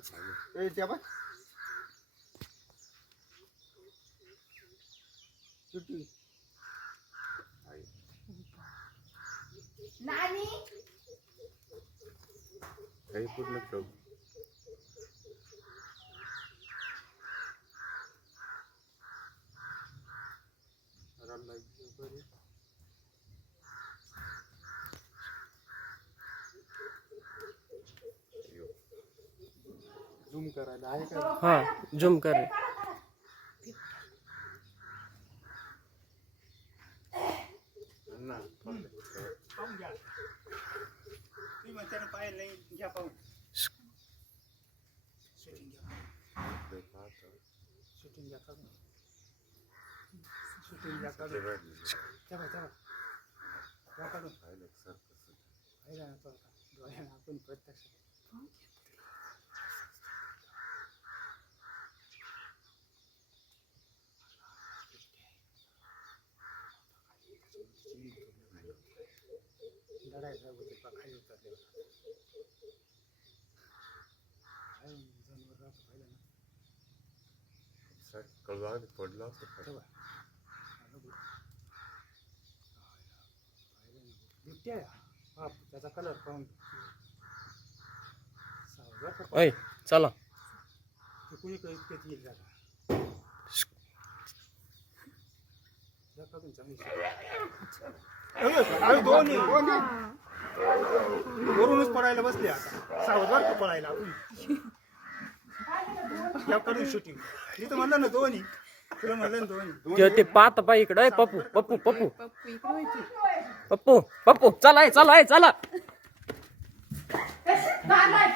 ए त्या बघ सुट्टी नानी काही पूर्ण ठेव झूम करायला आहे का हा झूम कर ना पाहून घ्या ती म्हणते पाहिलं नाही घ्या पाहून शूटिंग घ्या शूटिंग घ्या काढून शूटिंग घ्या काढून तेव्हा घ्या काढून पाहिलं ना तो डोळ्यानं आपण प्रत्यक्ष लढायला होते खाली उतरले जनावर पाहिलं ना कळवा पडला होता तेव्हा बिबट्या आहे हा त्याचा कलर पाहून ओय चला ते कुणीकडे इतकेच येईल जागा दोन्ही वरूनच पडायला बसले आता सावधान का पडायला आपण शूटिंग इथं म्हणलं ना दोन्ही तुला म्हणलं ना दोन्ही ते पाहता पाय इकडे पप्पू पप्पू पप्पू पप्पू पप्पू चला चला चला बाबा